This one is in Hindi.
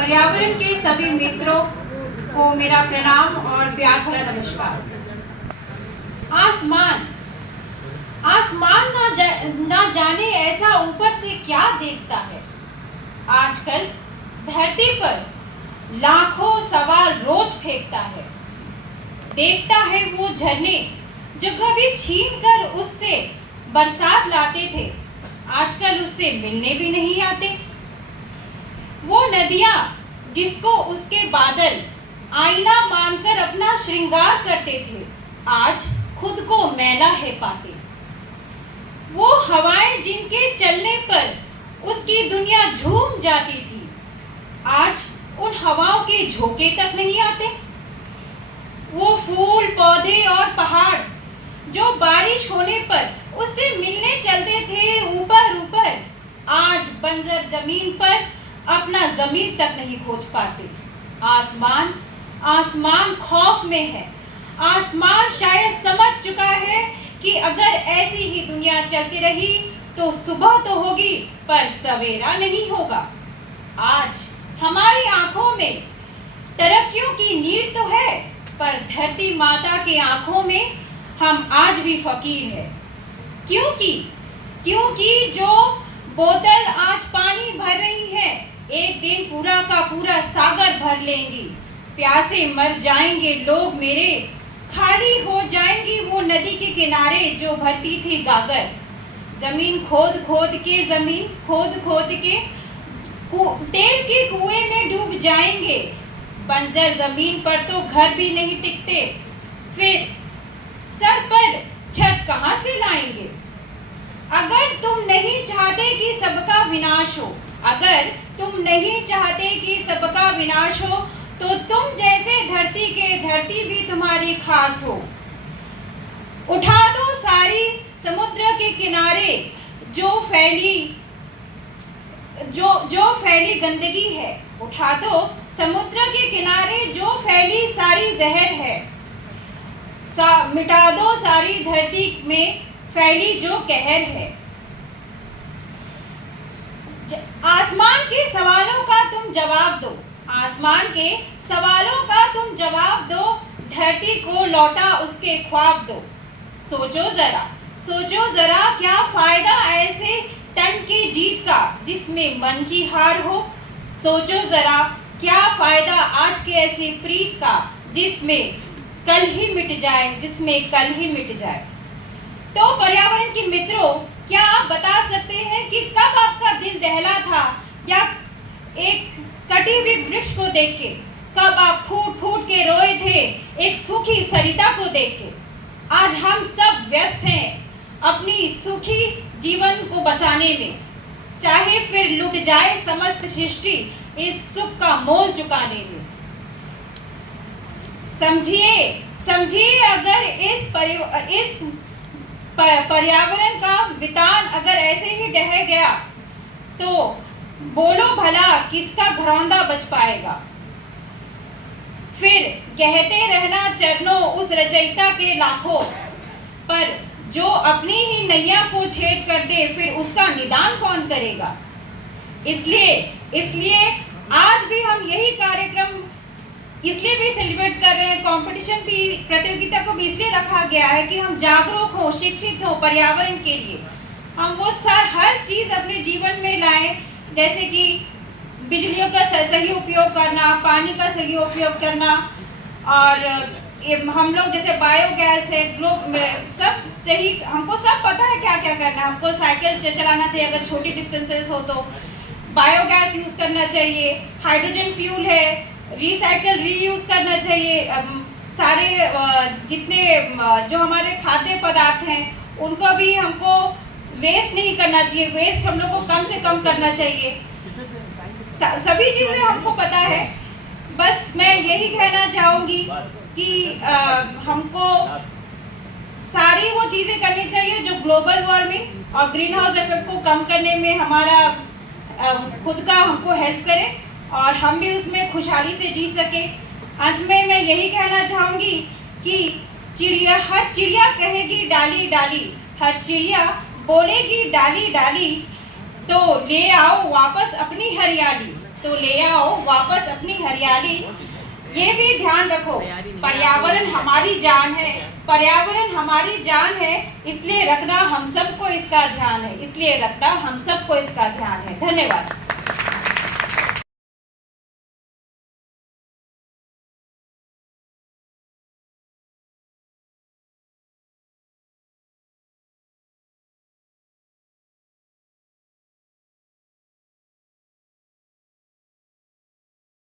पर्यावरण के सभी मित्रों को मेरा प्रणाम और प्यार भरा नमस्कार। आसमान आसमान ना जाने ऐसा ऊपर से क्या देखता है। आजकल धरती पर लाखों सवाल रोज फेंकता है। देखता है वो झरने जो कभी छीन कर उससे बरसात लाते थे, आजकल उससे मिलने भी नहीं आते। वो नदियां जिसको उसके बादल आईना मानकर अपना श्रृंगार करते थे, आज खुद को मैला है पाते। वो हवाएं जिनके चलने पर उसकी दुनिया झूम जाती थी, आज उन हवाओं के झोंके तक नहीं आते। वो फूल पौधे और पहाड़ जो बारिश होने पर उससे मिलने चलते थे ऊपर ऊपर, आज बंजर जमीन पर अपना ज़मीर तक नहीं खोज पाते। आसमान खौफ में है। आसमान शायद समझ चुका है कि अगर ऐसी ही दुनिया चलती रही तो सुबह तो होगी पर सवेरा नहीं होगा। आज हमारी आंखों में तरक्कियों की नीड तो है, पर धरती माता के आंखों में हम आज भी फकीर हैं। क्योंकि जो बोतल आज पानी भर रही है, एक दिन पूरा का पूरा सागर भर लेंगी। प्यासे मर जाएंगे लोग मेरे, खाली हो जाएंगी वो नदी के किनारे जो भरती थी गागर। जमीन खोद खोद के तेल के कुएं में डूब जाएंगे। बंजर जमीन पर तो घर भी नहीं टिकते, फिर सर पर छत कहां से लाएंगे। अगर तुम नहीं चाहते कि सबका विनाश हो, अगर तुम नहीं चाहते कि सबका विनाश हो, तो तुम जैसे धरती भी तुम्हारी खास हो। उठा दो सारी समुद्र के किनारे जो फैली गंदगी है। उठा दो समुद्र के किनारे जो फैली सारी जहर है। मिटा दो सारी धरती में फैली जो कहर है। आसमान के सवालों का तुम जवाब दो, आसमान के सवालों का तुम जवाब दो, धरती को लौटा उसके ख्वाब दो। सोचो जरा क्या फायदा ऐसे तन की जीत का जिसमें मन की हार हो। सोचो जरा क्या फायदा आज के ऐसी प्रीत का जिसमें कल ही मिट जाए। तो पर्यावरण के मित्रों, क्या आप बता सकते हैं कि कब आपका दिल दहला था या एक कटी हुई वृक्ष को देख के? कब आप फूट फूट के रोए थे एक सूखी सरिता को देख के? आज हम सब व्यस्त हैं अपनी सुखी जीवन को बसाने में, चाहे फिर लुट जाए समस्त सृष्टि इस सुख का मोल चुकाने में। समझिए अगर इस पर्यावरण का वितान अगर ऐसे ही ढह गया तो बोलो भला किसका घरौंदा बच पाएगा। फिर कहते रहना चरणों उस रचयिता के लाखों, पर जो अपनी ही नैया को छेद कर दे फिर उसका निदान कौन करेगा। इसलिए आज भी हम यही कार्यक्रम इसलिए भी सेलिब्रेट कर रहे हैं। कंपटीशन भी, प्रतियोगिता को भी इसलिए रखा गया है कि हम जागरूक हो, शिक्षित हो पर्यावरण के लिए। हम वो हर चीज़ अपने जीवन में लाएं, जैसे कि बिजलियों का सही उपयोग करना, पानी का सही उपयोग करना, और हम लोग जैसे बायोगैस है, सब सही, हमको सब पता है क्या क्या करना है। हमको साइकिल चलाना चाहिए अगर छोटी डिस्टेंसेस हो तो, बायोगैस यूज़ करना चाहिए, हाइड्रोजन फ्यूल है, रिसाइकल रीयूज़ करना चाहिए। सारे जितने जो हमारे खाद्य पदार्थ हैं उनको भी हमको वेस्ट नहीं करना चाहिए, वेस्ट हम लोग को कम से कम करना चाहिए। सभी चीज़ें हमको पता है, बस मैं यही कहना चाहूँगी कि हमको सारी वो चीज़ें करनी चाहिए जो ग्लोबल वार्मिंग और ग्रीन हाउस इफेक्ट को कम करने में हमारा खुद का हमको हेल्प करे और हम भी उसमें खुशहाली से जी सके। अंत में मैं यही कहना चाहूँगी कि हर चिड़िया कहेगी डाली डाली, हर चिड़िया बोलेगी डाली डाली, तो ले आओ वापस अपनी हरियाली। तो ले आओ वापस अपनी हरियाली। ये भी ध्यान रखो, पर्यावरण हमारी जान है, पर्यावरण हमारी जान है, इसलिए रखना हम सबको इसका ध्यान है, इसलिए रखना हम सबको इसका ध्यान है। धन्यवाद।